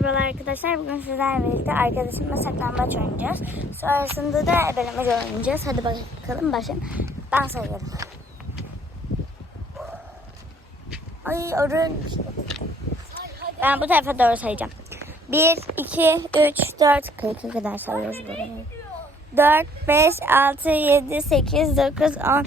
Merhabalar arkadaşlar. Bugün sizlerle birlikte arkadaşımla saklambaç oynayacağız. Sonrasında da ebelemece oynayacağız. Hadi bakalım başlayalım. Ben sayıyorum. Ay arın. Ben bu tarafa doğru sayacağım. 1, 2, 3, 4, 40'a kadar sayıyoruz böyle. 4, 5, 6, 7, 8, 9, 10,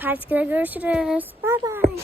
Partide görüşürüz. Bay bay.